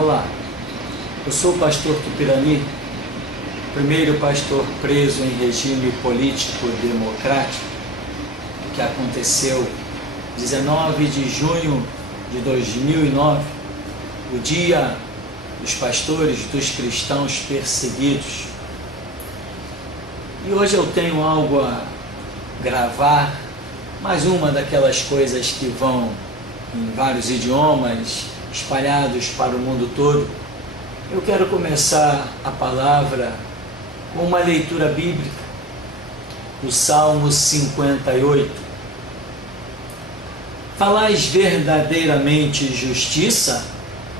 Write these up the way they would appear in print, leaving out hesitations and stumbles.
Olá, eu sou o pastor Tupirani, primeiro pastor preso em regime político democrático, que aconteceu 19 de junho de 2009, o dia dos pastores, dos cristãos perseguidos. E hoje eu tenho algo a gravar, mais uma daquelas coisas que vão em vários idiomas, espalhados para o mundo todo. Eu quero começar a palavra com uma leitura bíblica do Salmo 58. Falais verdadeiramente justiça,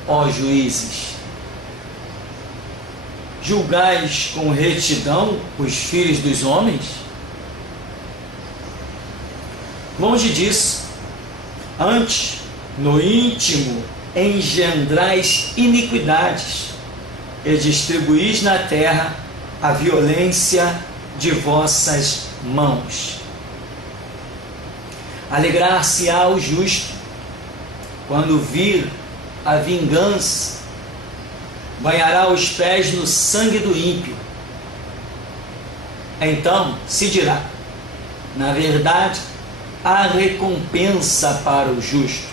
ó juízes. Julgais com retidão os filhos dos homens? Longe disso, antes, no íntimo, engendrais iniquidades e distribuís na terra a violência de vossas mãos. Alegrar-se-á o justo quando vir a vingança, banhará os pés no sangue do ímpio. Então se dirá: na verdade, há recompensa para o justo.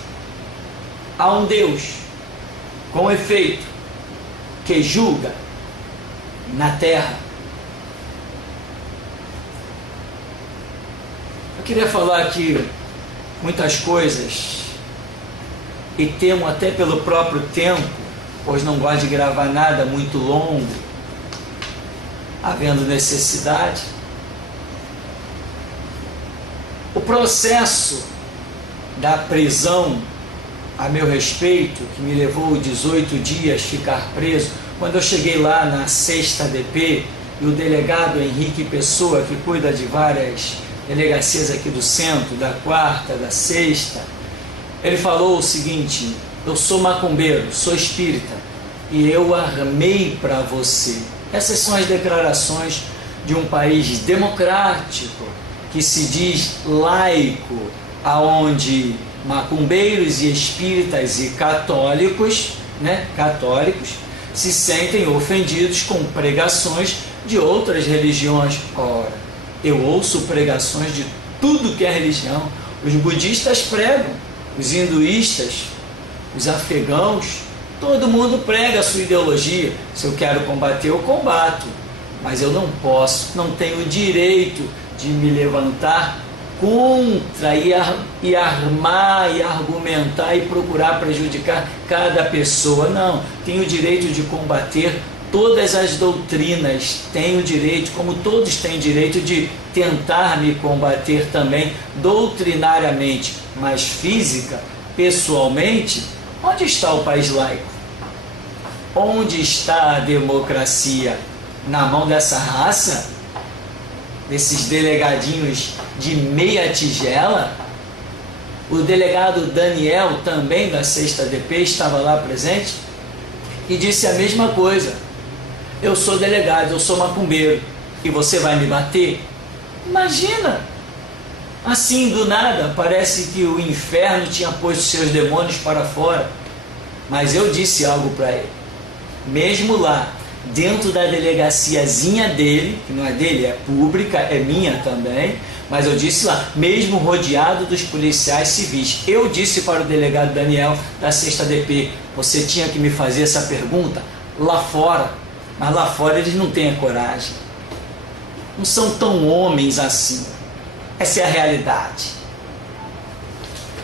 Há um Deus, com efeito, que julga na terra. Eu queria falar aqui muitas coisas, e temo até pelo próprio tempo, pois não gosto de gravar nada muito longo, havendo necessidade. O processo da prisão a meu respeito, que me levou 18 dias ficar preso, quando eu cheguei lá na 6ª DP, e o delegado Henrique Pessoa, que cuida de várias delegacias aqui do centro, da 4ª, da 6ª, ele falou o seguinte: eu sou macumbeiro, sou espírita, e eu armei para você. Essas são as declarações de um país democrático, que se diz laico, aonde macumbeiros e espíritas e católicos se sentem ofendidos com pregações de outras religiões. Ora, eu ouço pregações de tudo que é religião. Os budistas pregam, os hinduístas, os afegãos, todo mundo prega a sua ideologia. Se eu quero combater, eu combato, mas eu não posso, não tenho o direito de me levantar contra e armar e argumentar e procurar prejudicar cada pessoa. Não, tenho o direito de combater todas as doutrinas, tenho o direito, como todos têm direito, de tentar me combater também doutrinariamente, mas física, pessoalmente. Onde está o país laico? Onde está a democracia? Na mão dessa raça? Desses delegadinhos de meia tigela? O delegado Daniel, também da 6ª DP, estava lá presente e disse a mesma coisa. Eu sou delegado, eu sou macumbeiro, e você vai me bater? Imagina! Assim, do nada, parece que o inferno tinha posto seus demônios para fora. Mas eu disse algo para ele. Mesmo lá, dentro da delegaciazinha dele, que não é dele, é pública, é minha também, mas eu disse lá, mesmo rodeado dos policiais civis, eu disse para o delegado Daniel da 6ª DP: você tinha que me fazer essa pergunta lá fora, mas lá fora eles não têm a coragem, não são tão homens assim. Essa é a realidade.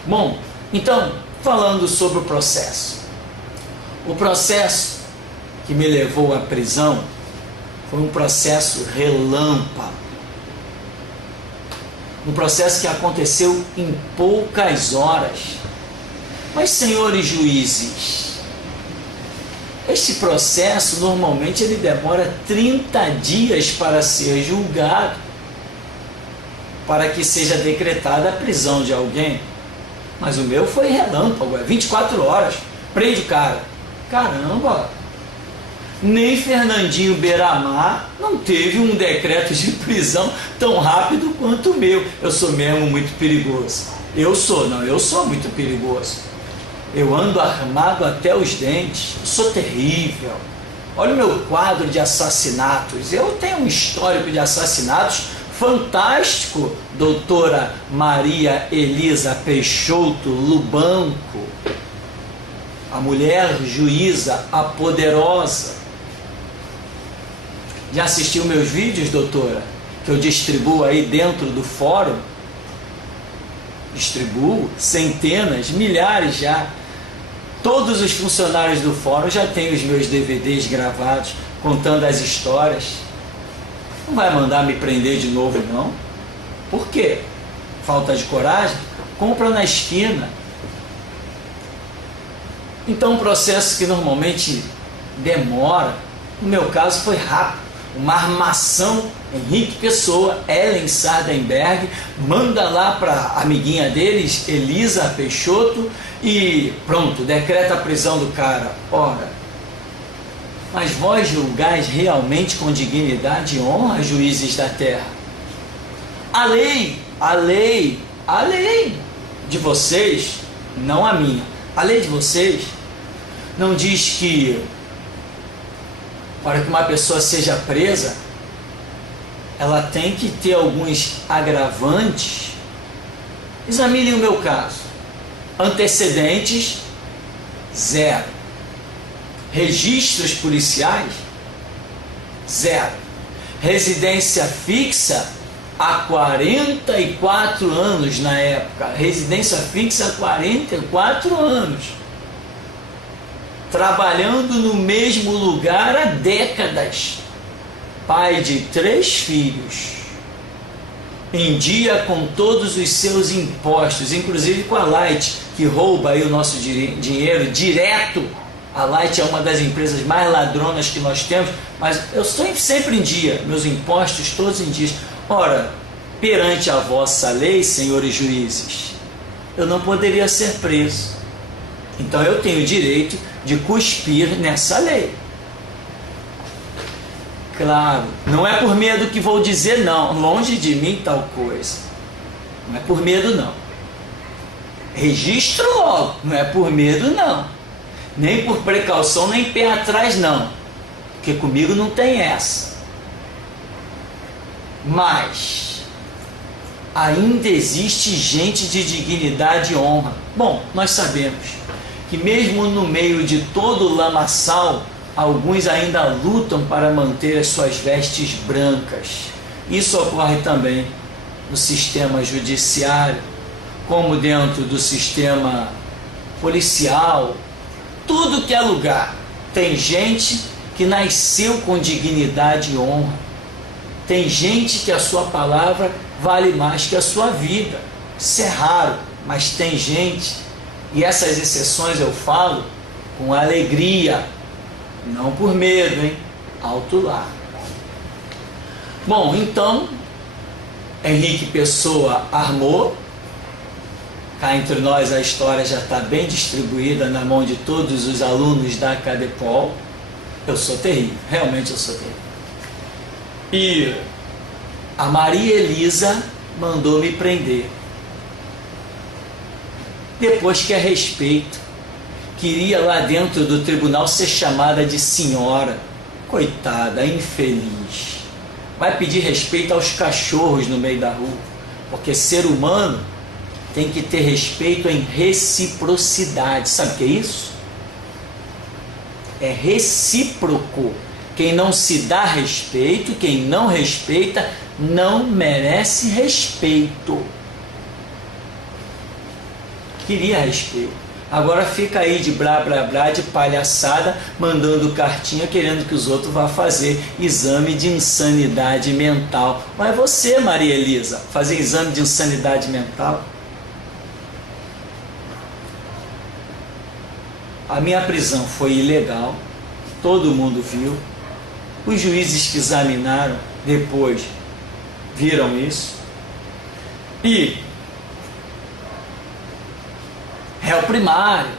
Bom, então, falando sobre o processo que me levou à prisão foi um processo relâmpago, um processo que aconteceu em poucas horas. Mas, senhores juízes, este processo normalmente ele demora 30 dias para ser julgado, para que seja decretada a prisão de alguém. Mas o meu foi relâmpago, 24 horas, prende o cara. Caramba! Nem Fernandinho Beiramar não teve um decreto de prisão tão rápido quanto o meu. Eu sou mesmo muito perigoso. Eu sou muito perigoso. Eu ando armado até os dentes. Eu sou terrível. Olha o meu quadro de assassinatos. Eu tenho um histórico de assassinatos fantástico, doutora Maria Elisa Peixoto Lubanco, a mulher juíza, a poderosa. Já assistiu meus vídeos, doutora? Que eu distribuo aí dentro do fórum? Distribuo centenas, milhares já. Todos os funcionários do fórum já têm os meus DVDs gravados, contando as histórias. Não vai mandar me prender de novo, não? Por quê? Falta de coragem? Compra na esquina. Então, um processo que normalmente demora, no meu caso foi rápido. Uma armação, Henrique Pessoa, Ellen Sardenberg, manda lá para a amiguinha deles, Elisa Peixoto, e pronto, decreta a prisão do cara. Ora, mas vós julgais realmente com dignidade e honra, juízes da terra? A lei de vocês, não a minha, a lei de vocês não diz que para que uma pessoa seja presa, ela tem que ter alguns agravantes. Examine o meu caso. Antecedentes, 0. Registros policiais, 0. Residência fixa há 44 anos na época. Residência fixa há 44 anos. Trabalhando no mesmo lugar há décadas. Pai de 3 filhos. Em dia com todos os seus impostos, inclusive com a Light, que rouba aí o nosso dinheiro direto. A Light é uma das empresas mais ladronas que nós temos, mas eu estou sempre em dia, meus impostos todos em dia. Ora, perante a vossa lei, senhores juízes, eu não poderia ser preso. Então eu tenho o direito de cuspir nessa lei. Claro, não é por medo que vou dizer não, longe de mim tal coisa. Não é por medo não. Registro logo, não é por medo não. Nem por precaução, nem pé atrás não. Porque comigo não tem essa. Mas ainda existe gente de dignidade e honra. Bom, nós sabemos que mesmo no meio de todo o lamaçal, alguns ainda lutam para manter as suas vestes brancas. Isso ocorre também no sistema judiciário, como dentro do sistema policial. Tudo que é lugar, tem gente que nasceu com dignidade e honra. Tem gente que a sua palavra vale mais que a sua vida. Isso é raro, mas tem gente, e essas exceções eu falo com alegria, não por medo, hein? Alto lá. Bom, então, Henrique Pessoa armou. Cá entre nós a história já está bem distribuída na mão de todos os alunos da Cadepol. Eu sou terrível, realmente eu sou terrível. E a Maria Elisa mandou me prender. Depois que a respeito, queria lá dentro do tribunal ser chamada de senhora. Coitada, infeliz. Vai pedir respeito aos cachorros no meio da rua, porque ser humano tem que ter respeito em reciprocidade. Sabe o que é isso? É recíproco. Quem não se dá respeito, quem não respeita, não merece respeito. Queria respeito. Agora fica aí de blá blá blá, de palhaçada, mandando cartinha, querendo que os outros vá fazer exame de insanidade mental. Mas você, Maria Elisa, fazer exame de insanidade mental? A minha prisão foi ilegal, todo mundo viu. Os juízes que examinaram depois viram isso. E réu primário,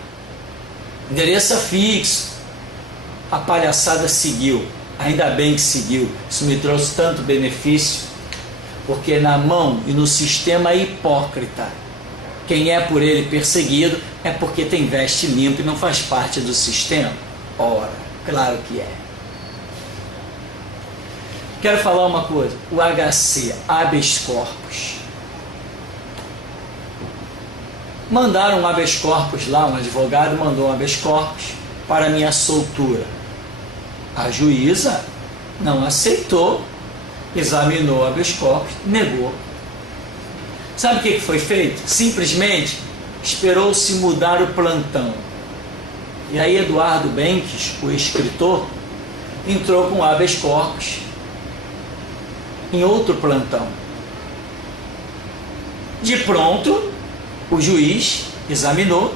endereço fixo. A palhaçada seguiu, ainda bem que seguiu. Isso me trouxe tanto benefício, porque na mão e no sistema hipócrita Quem é por ele perseguido é porque tem veste limpa e não faz parte do sistema? Ora, claro que é. Quero falar uma coisa, o HC, habeas corpus. Mandaram um habeas corpus lá, um advogado mandou um habeas corpus para minha soltura. A juíza não aceitou, examinou o habeas corpus, negou. Sabe o que foi feito? Simplesmente esperou-se mudar o plantão. E aí Eduardo Benques, o escritor, entrou com habeas corpus em outro plantão. De pronto, o juiz examinou,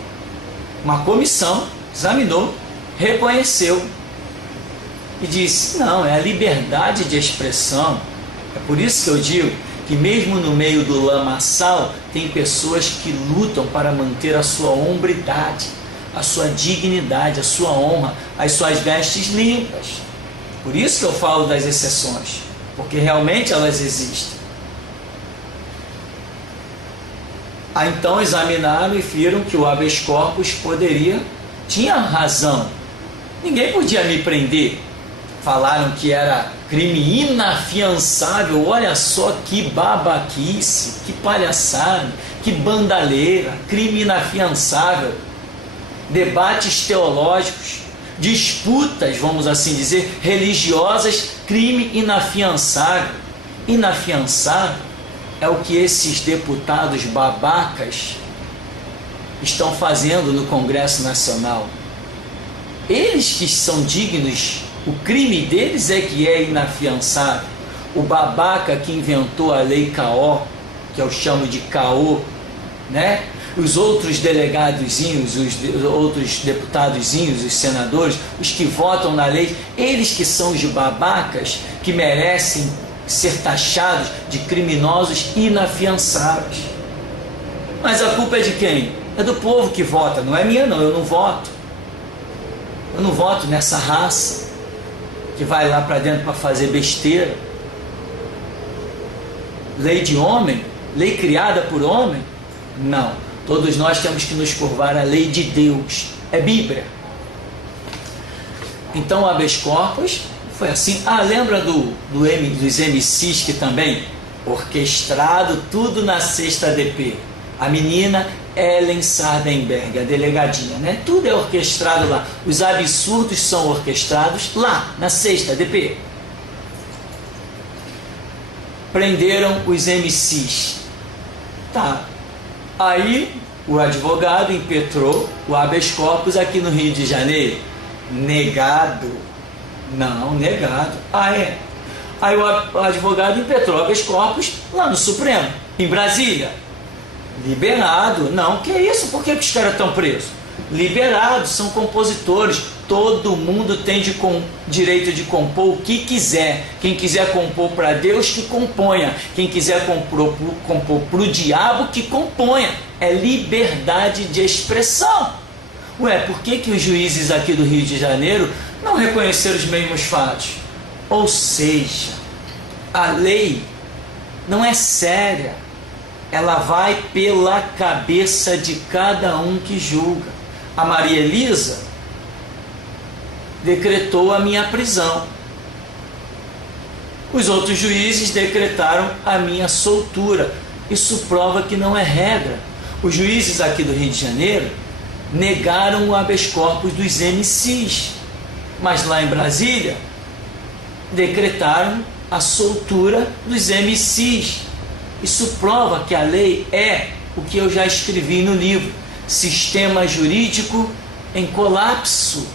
uma comissão examinou, reconheceu e disse, não, é a liberdade de expressão. É por isso que eu digo que mesmo no meio do lamaçal tem pessoas que lutam para manter a sua hombridade, a sua dignidade, a sua honra, as suas vestes limpas. Por isso que eu falo das exceções, porque realmente elas existem. Então examinaram e viram que o habeas corpus tinha razão. Ninguém podia me prender. Falaram que era crime inafiançável. Olha só que babaquice, que palhaçada, que bandalheira, crime inafiançável. Debates teológicos, disputas, vamos assim dizer, religiosas, crime inafiançável. Inafiançável é o que esses deputados babacas estão fazendo no Congresso Nacional. Eles que são dignos, o crime deles é que é inafiançável. O babaca que inventou a lei CAO, que eu chamo de CAO, né? Os outros delegadozinhos, os outros deputadozinhos, os senadores, os que votam na lei, eles que são os babacas que merecem ser taxados de criminosos inafiançáveis. Mas a culpa é de quem? É do povo que vota, não é minha não, eu não voto. Eu não voto nessa raça que vai lá para dentro para fazer besteira. Lei de homem? Lei criada por homem? Não. Todos nós temos que nos curvar à lei de Deus. É Bíblia. Então, o habeas corpus foi assim. Lembra dos MCs que também? Orquestrado, tudo na sexta DP. A menina Ellen Sardenberg, a delegadinha, né? Tudo é orquestrado lá. Os absurdos são orquestrados lá, na sexta DP. Prenderam os MCs. Tá. Aí o advogado impetrou o habeas corpus aqui no Rio de Janeiro. Negado. Não, negado. É. Aí o advogado impetrou o habeas corpus lá no Supremo, em Brasília. Liberado. Não, que isso? Por que os caras estão presos? Liberados, são compositores. Todo mundo tem direito de compor o que quiser. Quem quiser compor para Deus, que componha. Quem quiser compor para o diabo, que componha. É liberdade de expressão. Ué, por que os juízes aqui do Rio de Janeiro não reconheceram os mesmos fatos? Ou seja, a lei não é séria. Ela vai pela cabeça de cada um que julga. A Maria Elisa decretou a minha prisão. Os outros juízes decretaram a minha soltura. Isso prova que não é regra. Os juízes aqui do Rio de Janeiro negaram o habeas corpus dos MCs, mas lá em Brasília decretaram a soltura dos MCs. Isso prova que a lei é o que eu já escrevi no livro, Sistema Jurídico em Colapso.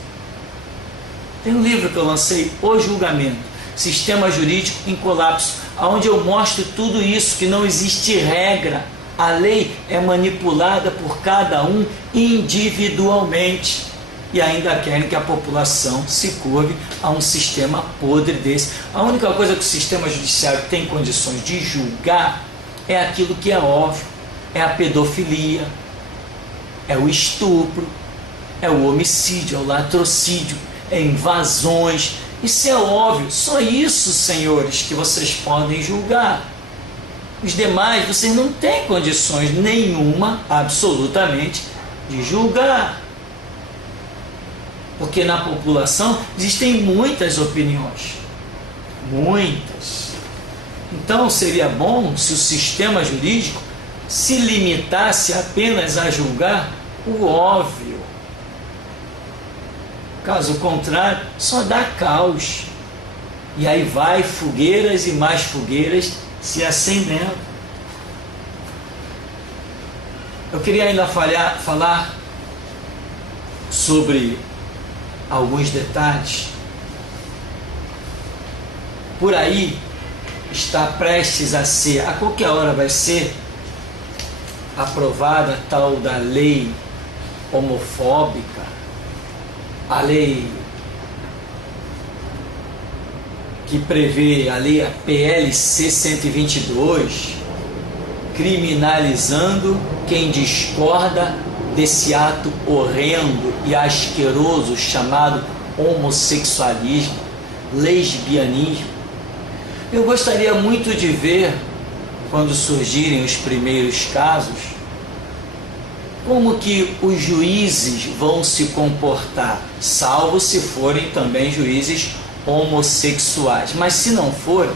Tem um livro que eu lancei, O Julgamento, Sistema Jurídico em Colapso, onde eu mostro tudo isso, que não existe regra. A lei é manipulada por cada um individualmente. E ainda querem que a população se curve a um sistema podre desse. A única coisa que o sistema judiciário tem condições de julgar é aquilo que é óbvio. É a pedofilia, é o estupro, é o homicídio, é o latrocínio, é invasões. Isso é óbvio. Só isso, senhores, que vocês podem julgar. Os demais, vocês não têm condições nenhuma, absolutamente, de julgar. Porque na população existem muitas opiniões. Muitas. Então seria bom se o sistema jurídico se limitasse apenas a julgar o óbvio. Caso contrário, só dá caos. E aí vai fogueiras e mais fogueiras se acendendo. Eu queria ainda falar sobre alguns detalhes. Por aí está prestes a ser, a qualquer hora vai ser aprovada a tal da lei homofóbica, a lei que prevê, a lei PLC 122, criminalizando quem discorda desse ato horrendo e asqueroso chamado homossexualismo, lesbianismo. Eu gostaria muito de ver, quando surgirem os primeiros casos, como que os juízes vão se comportar, salvo se forem também juízes homossexuais. Mas se não forem,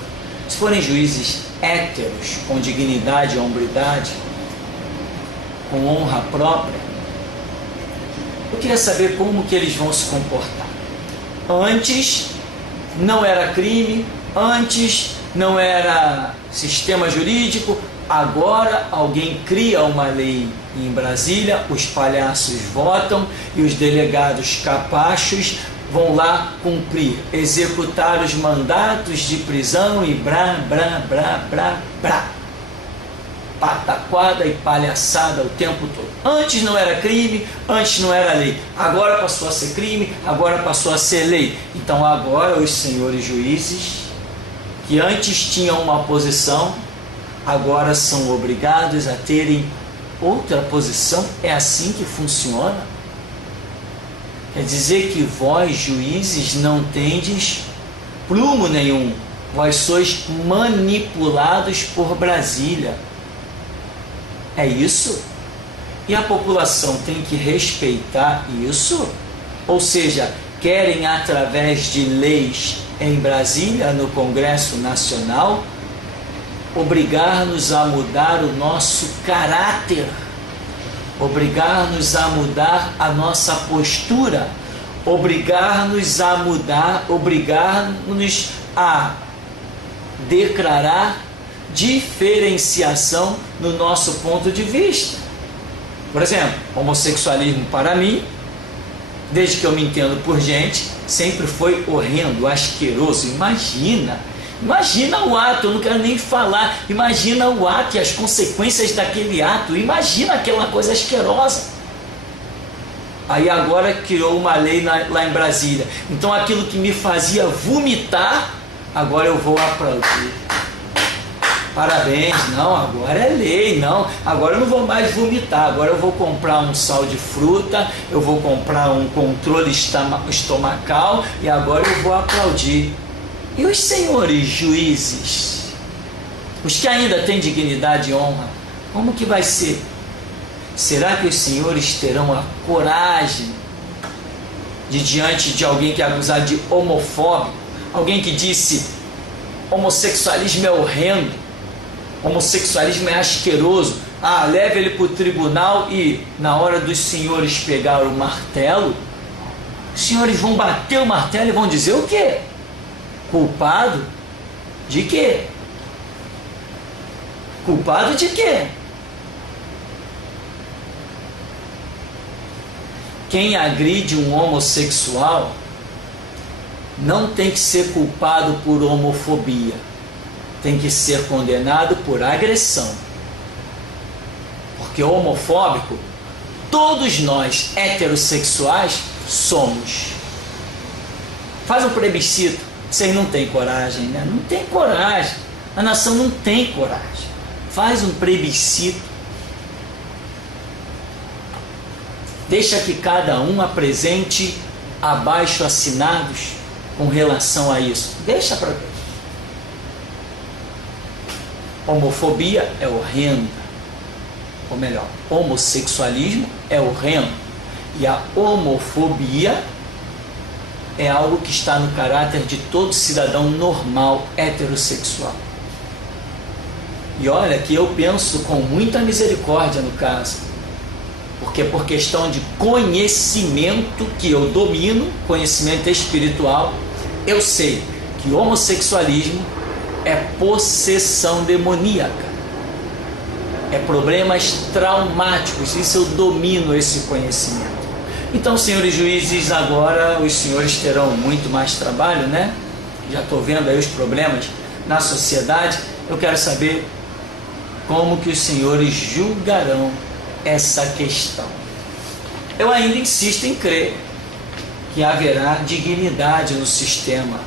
se forem juízes héteros, com dignidade e hombridade, com honra própria, eu queria saber como que eles vão se comportar. Antes não era crime, antes não era sistema jurídico, agora alguém cria uma lei em Brasília, os palhaços votam e os delegados capachos vão lá cumprir, executar os mandatos de prisão e brá. Pataquada e palhaçada o tempo todo. Antes não era crime, antes não era lei. Agora passou a ser crime, agora passou a ser lei. Então agora os senhores juízes, que antes tinham uma posição, agora são obrigados a terem outra posição. É assim que funciona? Quer dizer que vós, juízes, não tendes prumo nenhum. Vós sois manipulados por Brasília. É isso? E a população tem que respeitar isso? Ou seja, querem através de leis em Brasília, no Congresso Nacional, obrigar-nos a mudar o nosso caráter, obrigar-nos a mudar a nossa postura, obrigar-nos a mudar, obrigar-nos a declarar diferenciação no nosso ponto de vista. Por exemplo, homossexualismo para mim, desde que eu me entendo por gente, sempre foi horrendo, asqueroso. Imagina o ato, eu não quero nem falar, imagina o ato e as consequências daquele ato, imagina aquela coisa asquerosa. Aí agora criou uma lei lá em Brasília, então aquilo que me fazia vomitar, agora eu vou aplaudir. Parabéns, não, agora é lei, não, agora eu não vou mais vomitar, agora eu vou comprar um sal de fruta, eu vou comprar um controle estomacal e agora eu vou aplaudir. E os senhores juízes, os que ainda têm dignidade e honra, como que vai ser? Será que os senhores terão a coragem de, diante de alguém que é acusado de homofóbico, alguém que disse homossexualismo é horrendo, homossexualismo é asqueroso, leve ele para o tribunal e na hora dos senhores pegar o martelo, os senhores vão bater o martelo e vão dizer o quê? Culpado de quê? Culpado de quê? Quem agride um homossexual não tem que ser culpado por homofobia, tem que ser condenado por agressão. Porque homofóbico, todos nós heterossexuais somos. Faz um plebiscito. Vocês não têm coragem, né? Não tem coragem. A nação não tem coragem. Faz um plebiscito. Deixa que cada um apresente abaixo assinados com relação a isso. Deixa para ver. Homofobia é horrenda, ou melhor, homossexualismo é horrendo, e a homofobia é algo que está no caráter de todo cidadão normal heterossexual. E olha que eu penso com muita misericórdia no caso, porque por questão de conhecimento que eu domino, conhecimento espiritual, eu sei que homossexualismo é possessão demoníaca, é problemas traumáticos, isso eu domino esse conhecimento. Então, senhores juízes, agora os senhores terão muito mais trabalho, né? Já estou vendo aí os problemas na sociedade. Eu quero saber como que os senhores julgarão essa questão. Eu ainda insisto em crer que haverá dignidade no sistema.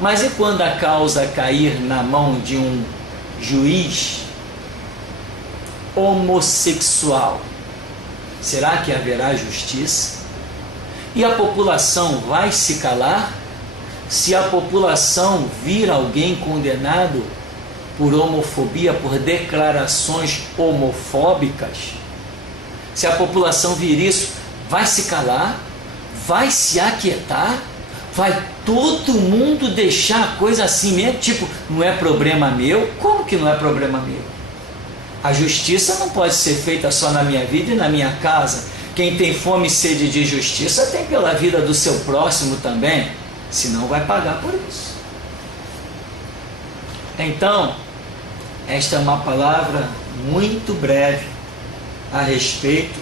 Mas e quando a causa cair na mão de um juiz homossexual? Será que haverá justiça? E a população vai se calar? Se a população vir alguém condenado por homofobia, por declarações homofóbicas, se a população vir isso, vai se calar? Vai se aquietar? Vai todo mundo deixar a coisa assim mesmo? Tipo, não é problema meu? Como que não é problema meu? A justiça não pode ser feita só na minha vida e na minha casa. Quem tem fome e sede de justiça tem pela vida do seu próximo também, senão vai pagar por isso. Então, esta é uma palavra muito breve a respeito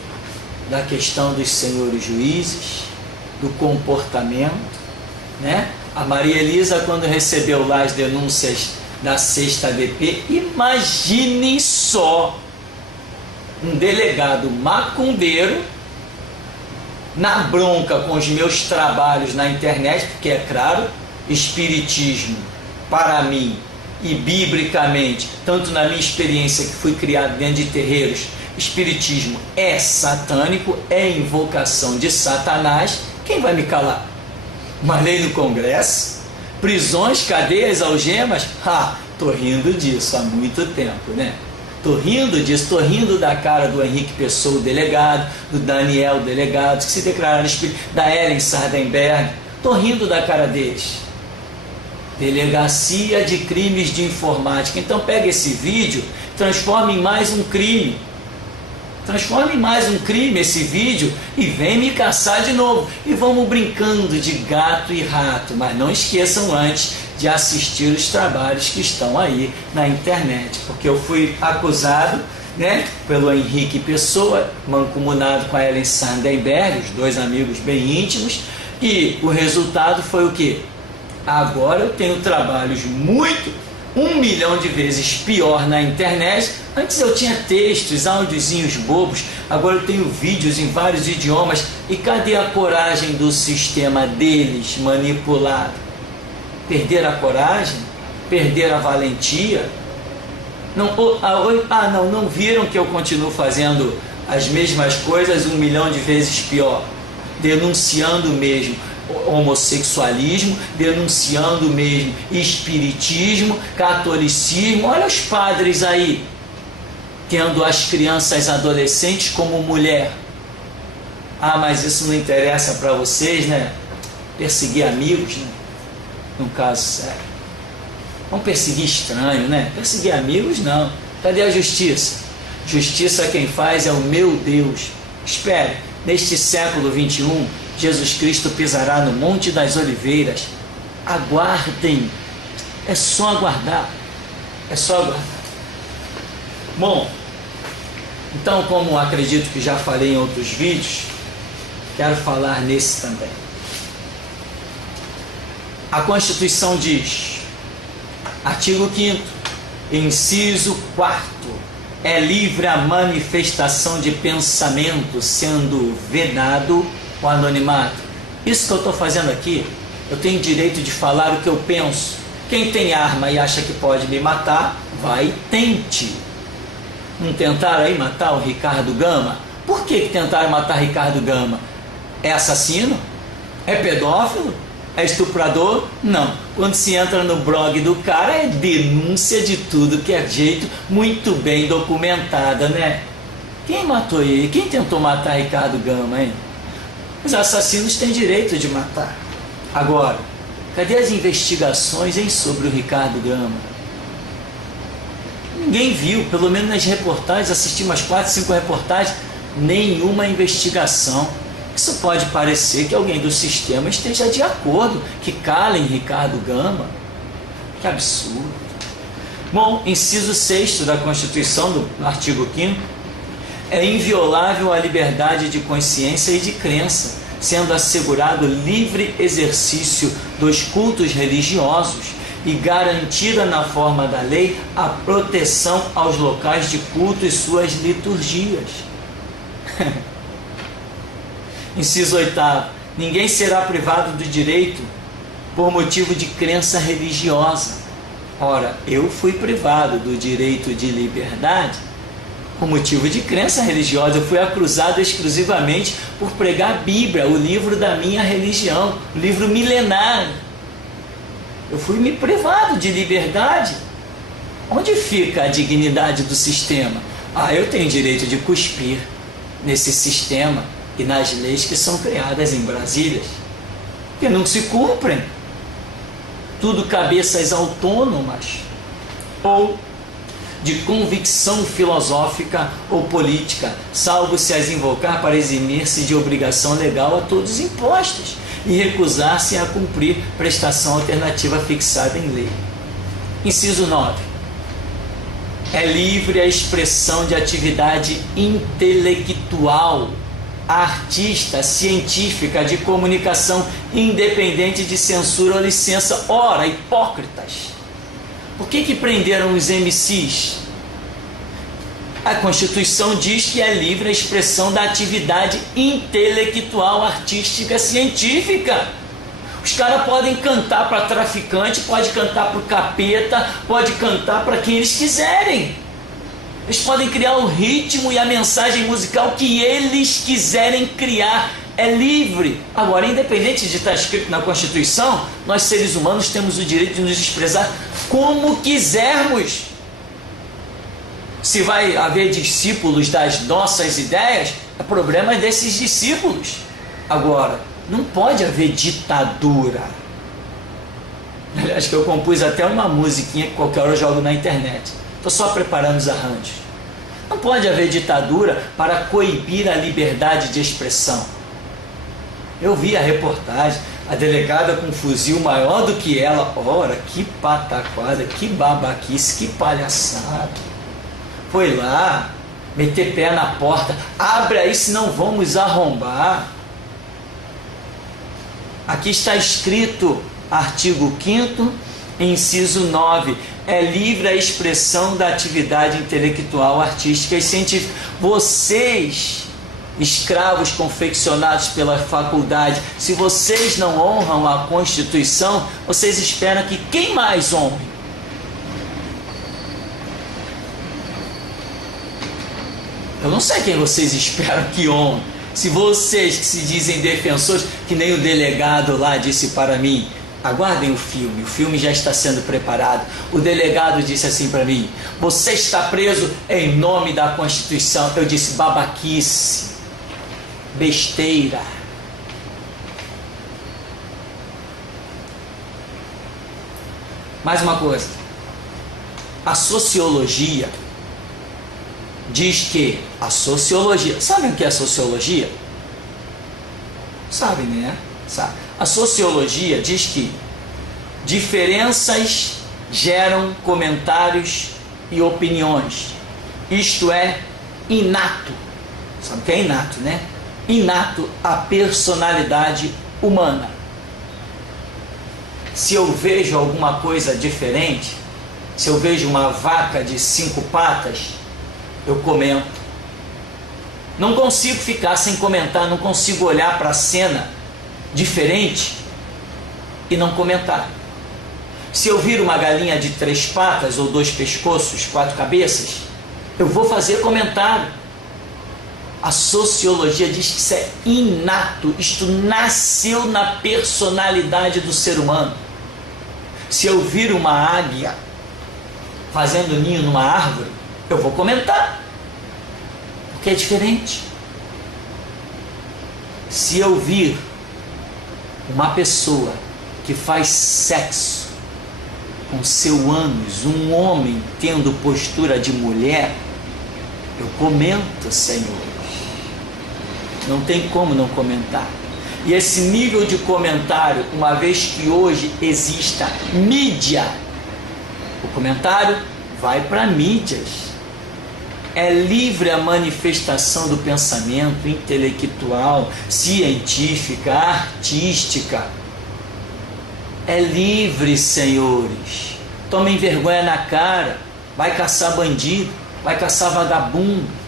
da questão dos senhores juízes, do comportamento, né? A Maria Elisa, quando recebeu lá as denúncias da 6ª DP, imaginem só um delegado macumbeiro na bronca com os meus trabalhos na internet, porque é claro, espiritismo para mim e biblicamente, tanto na minha experiência que fui criado dentro de terreiros, espiritismo é satânico, é invocação de Satanás. Quem vai me calar? Uma lei no Congresso? Prisões, cadeias, algemas? Tô rindo disso há muito tempo, né? Tô rindo disso, tô rindo da cara do Henrique Pessoa, o delegado, do Daniel, o delegado, que se declararam espíritos, da Ellen Sardenberg. Tô rindo da cara deles. Delegacia de Crimes de Informática. Então pega esse vídeo, transforma em mais um crime. Transforme em mais um crime esse vídeo e vem me caçar de novo. E vamos brincando de gato e rato. Mas não esqueçam antes de assistir os trabalhos que estão aí na internet. Porque eu fui acusado, né, pelo Henrique Pessoa, mancomunado com a Ellen Sardenberg, os dois amigos bem íntimos. E o resultado foi o quê? Agora eu tenho trabalhos 1 milhão de vezes pior na internet. Antes eu tinha textos, áudiozinhos bobos, agora eu tenho vídeos em vários idiomas. E cadê a coragem do sistema deles manipulado? Perder a coragem? Perder a valentia? Não viram que eu continuo fazendo as mesmas coisas 1 milhão de vezes pior? Denunciando mesmo homossexualismo, denunciando mesmo espiritismo, catolicismo. Olha os padres aí, tendo as crianças adolescentes como mulher. Mas isso não interessa para vocês, né? Perseguir amigos, né? Num caso sério. Vamos perseguir estranho, né? Perseguir amigos, não. Cadê a justiça? Justiça quem faz é o meu Deus. Espere, neste século 21, Jesus Cristo pisará no Monte das Oliveiras. Aguardem. É só aguardar. É só aguardar. Bom, então, como acredito que já falei em outros vídeos, quero falar nesse também. A Constituição diz, artigo 5º, inciso 4º, é livre a manifestação de pensamento, sendo vedado o anonimato. Isso que eu estou fazendo aqui, eu tenho direito de falar o que eu penso. Quem tem arma e acha que pode me matar, vai e tente. Não tentaram aí matar o Ricardo Gama? Por que tentaram matar Ricardo Gama? É assassino? É pedófilo? É estuprador? Não. Quando se entra no blog do cara, é denúncia de tudo que é jeito, muito bem documentada, né? Quem matou ele? Quem tentou matar Ricardo Gama, hein? Os assassinos têm direito de matar. Agora, cadê as investigações, hein, sobre o Ricardo Gama? Ninguém viu, pelo menos nas reportagens, assisti umas 4, 5 reportagens, nenhuma investigação. Isso pode parecer que alguém do sistema esteja de acordo, que calem Ricardo Gama. Que absurdo. Bom, inciso 6º da Constituição, do artigo 5º, é inviolável a liberdade de consciência e de crença, sendo assegurado livre exercício dos cultos religiosos e garantida na forma da lei a proteção aos locais de culto e suas liturgias. Inciso 8º. Ninguém será privado do direito por motivo de crença religiosa. Ora, eu fui privado do direito de liberdade por motivo de crença religiosa. Eu fui acusado exclusivamente por pregar a Bíblia, o livro da minha religião, o livro milenar. Eu fui me privado de liberdade. Onde fica a dignidade do sistema? Eu tenho direito de cuspir nesse sistema e nas leis que são criadas em Brasília, que não se cumprem. Tudo cabeças autônomas, ou de convicção filosófica ou política, salvo se as invocar para eximir-se de obrigação legal a todos impostos e recusar-se a cumprir prestação alternativa fixada em lei. Inciso 9. É livre a expressão de atividade intelectual, artista, científica, de comunicação, independente de censura ou licença. Ora, hipócritas! Por que prenderam os MCs? A Constituição diz que é livre a expressão da atividade intelectual, artística, científica. Os caras podem cantar para traficante, pode cantar para o capeta, pode cantar para quem eles quiserem. Eles podem criar o ritmo e a mensagem musical que eles quiserem criar. É livre. Agora, independente de estar escrito na Constituição, nós seres humanos temos o direito de nos expressar como quisermos. Se vai haver discípulos das nossas ideias, é problema desses discípulos. Agora, não pode haver ditadura. Aliás, que eu compus até uma musiquinha que qualquer hora eu jogo na internet. Estou só preparando os arranjos. Não pode haver ditadura para coibir a liberdade de expressão. Eu vi a reportagem, a delegada com um fuzil maior do que ela. Ora, que pataquada, que babaquice, que palhaçada. Foi lá, meter pé na porta. Abre aí, senão vamos arrombar. Aqui está escrito, artigo 5º, inciso 9. É livre a expressão da atividade intelectual, artística e científica. Vocês, escravos confeccionados pela faculdade, se vocês não honram a Constituição, vocês esperam que quem mais honre? Eu não sei quem vocês esperam que honre. Se vocês que se dizem defensores, que nem o delegado lá disse para mim, aguardem o filme já está sendo preparado. O delegado disse assim para mim: você está preso em nome da Constituição. Eu disse: babaquice, besteira. Mais uma coisa, a sociologia diz que a sociologia, sabem o que é sociologia? Sabem, né? Sabe. A sociologia diz que diferenças geram comentários e opiniões. Isto é inato. Sabe o que é inato, né? Inato à personalidade humana. Se eu vejo alguma coisa diferente, se eu vejo uma vaca de 5 patas, eu comento. Não consigo ficar sem comentar, não consigo olhar para a cena diferente e não comentar. Se eu vir uma galinha de 3 patas ou 2 pescoços, 4 cabeças, eu vou fazer comentário. A sociologia diz que isso é inato, isto nasceu na personalidade do ser humano. Se eu vir uma águia fazendo ninho numa árvore, eu vou comentar, porque é diferente. Se eu vir uma pessoa que faz sexo com seu ânus, um homem tendo postura de mulher, eu comento, Senhor. Não tem como não comentar. E esse nível de comentário, uma vez que hoje exista mídia, o comentário vai para mídias. É livre a manifestação do pensamento intelectual, científica, artística. É livre, senhores. Tomem vergonha na cara. Vai caçar bandido, vai caçar vagabundo.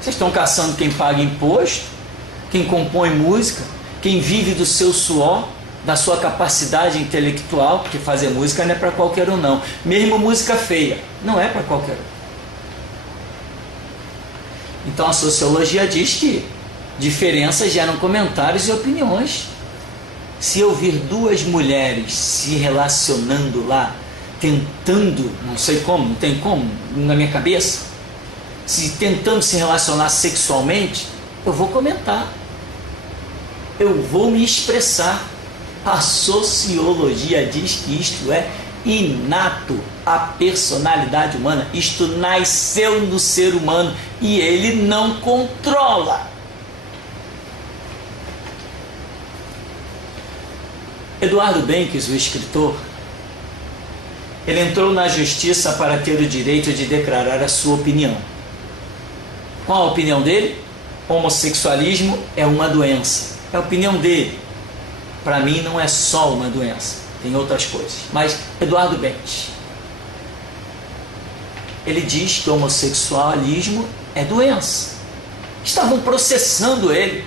Vocês estão caçando quem paga imposto, quem compõe música, quem vive do seu suor, da sua capacidade intelectual, porque fazer música não é para qualquer um não. Mesmo música feia, não é para qualquer um. Então a sociologia diz que diferenças geram comentários e opiniões. Se eu vir duas mulheres se relacionando lá, tentando, não sei como, não tem como, na minha cabeça, se tentando se relacionar sexualmente, eu vou comentar, eu vou me expressar. A sociologia diz que isto é inato à personalidade humana, isto nasceu no ser humano e ele não controla. Eduardo Benkes, o escritor, ele entrou na justiça para ter o direito de declarar a sua opinião. Qual a opinião dele? Homossexualismo é uma doença. É a opinião dele. Para mim não é só uma doença, tem outras coisas. Mas Eduardo Benkes, ele diz que o homossexualismo é doença. Estavam processando ele.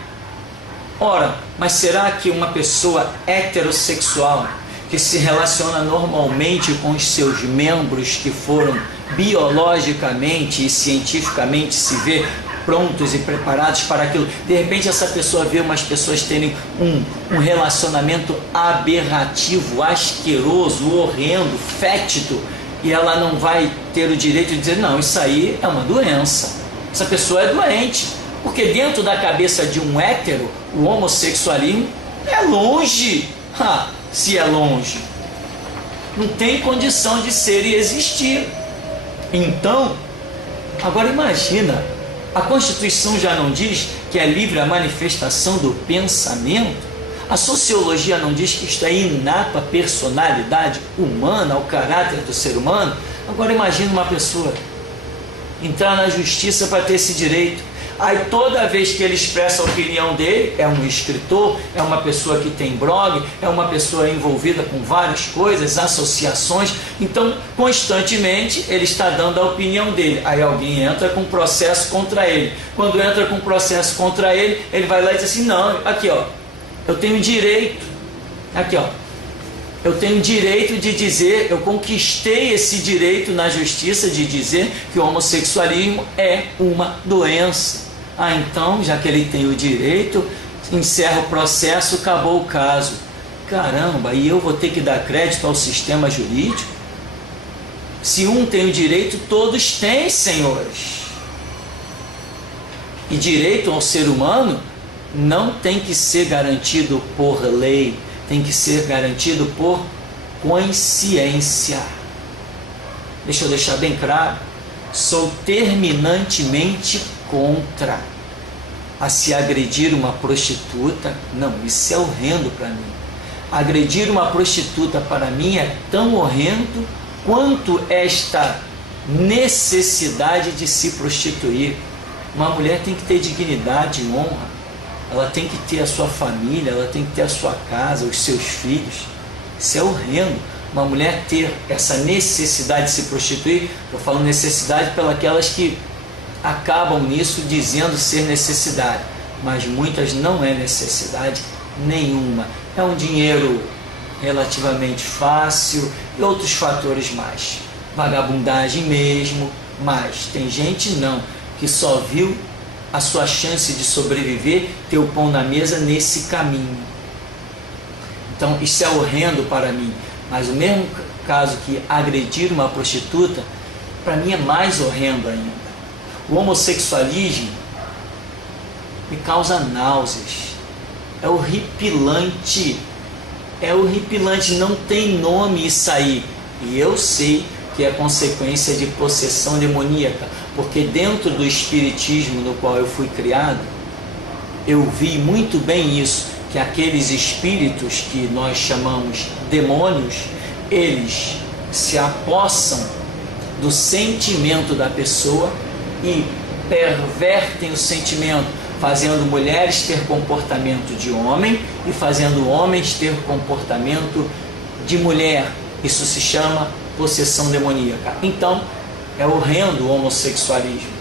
Ora, mas será que uma pessoa heterossexual que se relaciona normalmente com os seus membros que foram biologicamente e cientificamente se vê prontos e preparados para aquilo, de repente essa pessoa vê umas pessoas terem um relacionamento aberrativo, asqueroso, horrendo, fétido, e ela não vai ter o direito de dizer, não, isso aí é uma doença, essa pessoa é doente, porque dentro da cabeça de um hétero, o homossexualismo é longe. Se é longe, não tem condição de ser e existir. Então, agora imagina, a Constituição já não diz que é livre a manifestação do pensamento? A sociologia não diz que isto é inato à personalidade humana, ao caráter do ser humano? Agora imagina uma pessoa entrar na justiça para ter esse direito. Aí toda vez que ele expressa a opinião dele, é um escritor, é uma pessoa que tem blog, é uma pessoa envolvida com várias coisas, associações, então constantemente ele está dando a opinião dele. Aí alguém entra com processo contra ele. Quando entra com processo contra ele, ele vai lá e diz assim, não, aqui ó, eu tenho direito, aqui ó, eu tenho direito de dizer, eu conquistei esse direito na justiça de dizer que o homossexualismo é uma doença. Então, já que ele tem o direito, encerra o processo, acabou o caso. Caramba, e eu vou ter que dar crédito ao sistema jurídico? Se um tem o direito, todos têm, senhores. E direito ao ser humano não tem que ser garantido por lei, tem que ser garantido por consciência. Deixa eu deixar bem claro, sou terminantemente contra a se agredir uma prostituta. Não, isso é horrendo para mim. Agredir uma prostituta para mim é tão horrendo quanto esta necessidade de se prostituir. Uma mulher tem que ter dignidade e honra. Ela tem que ter a sua família, ela tem que ter a sua casa, os seus filhos. Isso é horrendo. Uma mulher ter essa necessidade de se prostituir, estou falando necessidade pelas que acabam nisso dizendo ser necessidade, mas muitas não é necessidade nenhuma. É um dinheiro relativamente fácil e outros fatores mais. Vagabundagem mesmo, mas tem gente não, que só viu a sua chance de sobreviver, ter o pão na mesa nesse caminho. Então isso é horrendo para mim, mas o mesmo caso que agredir uma prostituta, para mim é mais horrendo ainda. O homossexualismo me causa náuseas, é horripilante, não tem nome isso aí, e eu sei que é consequência de possessão demoníaca, porque dentro do espiritismo no qual eu fui criado, eu vi muito bem isso, que aqueles espíritos que nós chamamos demônios, eles se apossam do sentimento da pessoa e pervertem o sentimento, fazendo mulheres ter comportamento de homem e fazendo homens ter comportamento de mulher. Isso se chama possessão demoníaca. Então, é horrendo o homossexualismo.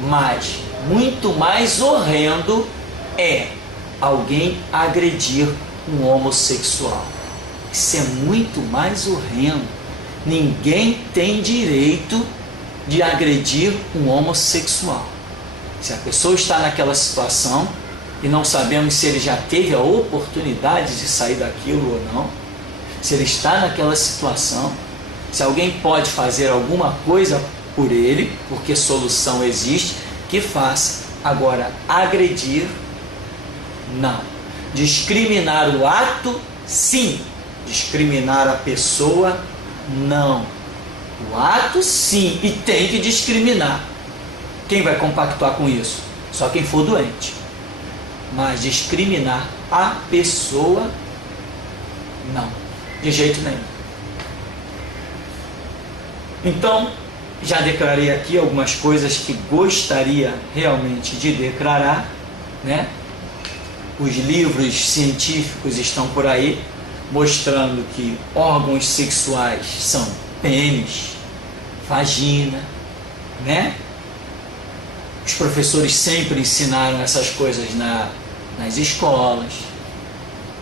Mas, muito mais horrendo é alguém agredir um homossexual. Isso é muito mais horrendo. Ninguém tem direito de agredir um homossexual. Se a pessoa está naquela situação e não sabemos se ele já teve a oportunidade de sair daquilo ou não, se ele está naquela situação, se alguém pode fazer alguma coisa por ele, porque solução existe, que faça. Agora, agredir, não. Discriminar o ato, sim. Discriminar a pessoa, não. O ato, sim, e tem que discriminar. Quem vai compactuar com isso? Só quem for doente. Mas discriminar a pessoa, não. De jeito nenhum. Então, já declarei aqui algumas coisas que gostaria realmente de declarar, né? Os livros científicos estão por aí, mostrando que órgãos sexuais são pênis, vagina, né? Os professores sempre ensinaram essas coisas nas escolas.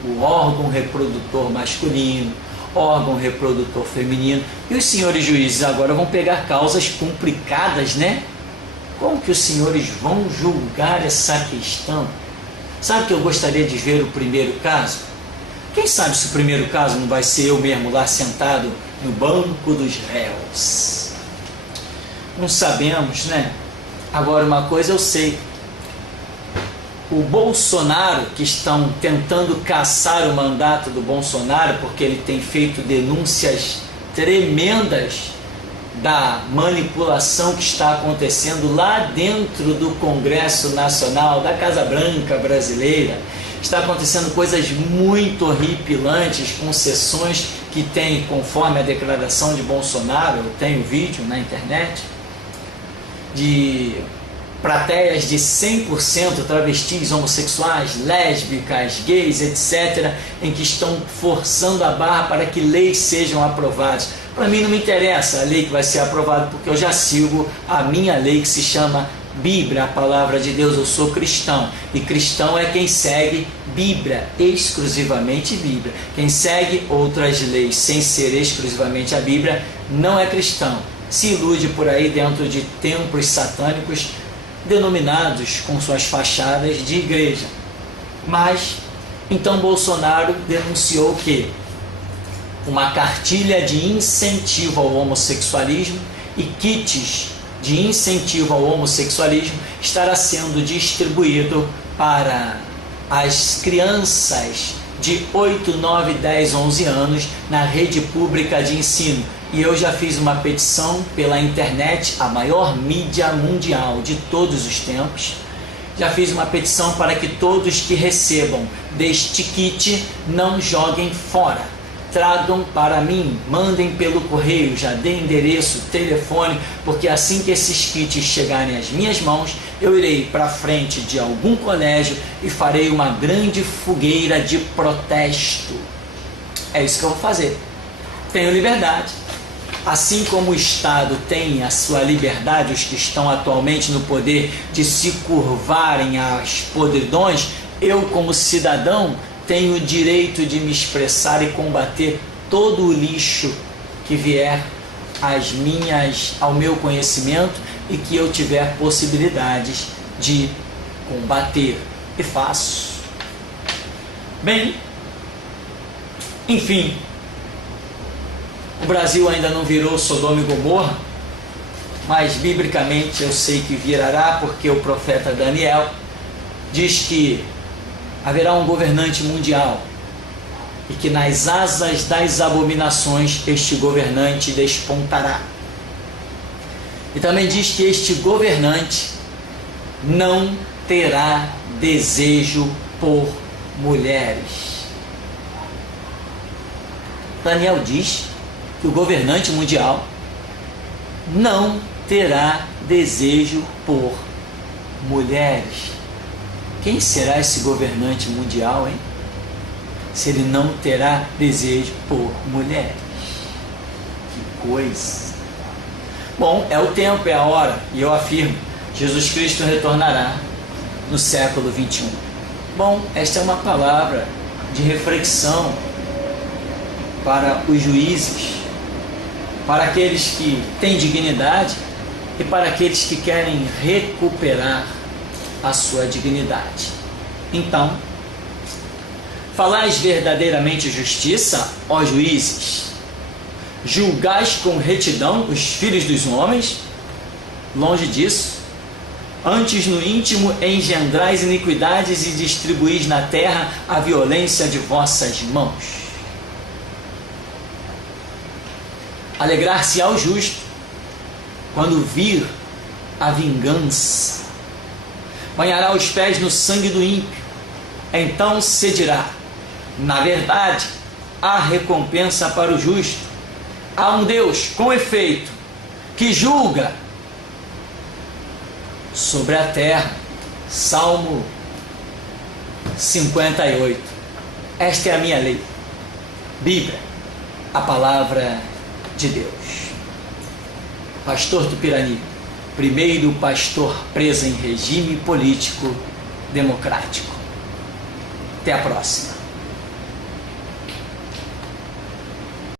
O órgão reprodutor masculino, órgão reprodutor feminino. E os senhores juízes agora vão pegar causas complicadas, né? Como que os senhores vão julgar essa questão? Sabe que eu gostaria de ver o primeiro caso? Quem sabe se o primeiro caso não vai ser eu mesmo lá sentado no banco dos réus? Não sabemos, né? Agora, uma coisa eu sei. O Bolsonaro, que estão tentando caçar o mandato do Bolsonaro, porque ele tem feito denúncias tremendas da manipulação que está acontecendo lá dentro do Congresso Nacional, da Casa Branca brasileira. Está acontecendo coisas muito horripilantes, com sessões que tem, conforme a declaração de Bolsonaro, eu tenho vídeo na internet, de plateias de 100% travestis, homossexuais, lésbicas, gays, etc., em que estão forçando a barra para que leis sejam aprovadas. Para mim não me interessa a lei que vai ser aprovada, porque eu já sigo a minha lei que se chama Bíblia, a palavra de Deus. Eu sou cristão, e cristão é quem segue Bíblia, exclusivamente Bíblia. Quem segue outras leis sem ser exclusivamente a Bíblia não é cristão. Se ilude por aí dentro de templos satânicos denominados com suas fachadas de igreja. Mas, então Bolsonaro denunciou que uma cartilha de incentivo ao homossexualismo e kits de incentivo ao homossexualismo estará sendo distribuído para as crianças de 8, 9, 10, 11 anos na rede pública de ensino. E eu já fiz uma petição pela internet, a maior mídia mundial de todos os tempos. Já fiz uma petição para que todos que recebam deste kit não joguem fora. Tragam para mim, mandem pelo correio, já dei endereço, telefone, porque assim que esses kits chegarem às minhas mãos, eu irei para frente de algum colégio e farei uma grande fogueira de protesto. É isso que eu vou fazer. Tenho liberdade. Assim como o Estado tem a sua liberdade, os que estão atualmente no poder, de se curvarem às podridões, eu, como cidadão, tenho o direito de me expressar e combater todo o lixo que vier ao meu conhecimento e que eu tiver possibilidades de combater. E faço. Bem, enfim, o Brasil ainda não virou Sodoma e Gomorra, mas biblicamente eu sei que virará, porque o profeta Daniel diz que haverá um governante mundial e que nas asas das abominações este governante despontará. E também diz que este governante não terá desejo por mulheres. Daniel diz que o governante mundial não terá desejo por mulheres. Quem será esse governante mundial, hein? Se ele não terá desejo por mulheres. Que coisa! Bom, é o tempo, é a hora, e eu afirmo, Jesus Cristo retornará no século 21. Bom, esta é uma palavra de reflexão para os juízes, para aqueles que têm dignidade e para aqueles que querem recuperar a sua dignidade. Então, falais verdadeiramente justiça, ó juízes, julgais com retidão os filhos dos homens, longe disso, antes no íntimo engendrais iniquidades e distribuís na terra a violência de vossas mãos. Alegrar-se-á o justo quando vir a vingança, banhará os pés no sangue do ímpio, então se dirá: na verdade, há recompensa para o justo, há um Deus com efeito que julga sobre a terra. Salmo 58. Esta é a minha lei. Bíblia, a palavra de Deus. Pastor Tupirani, primeiro pastor preso em regime político democrático. Até a próxima.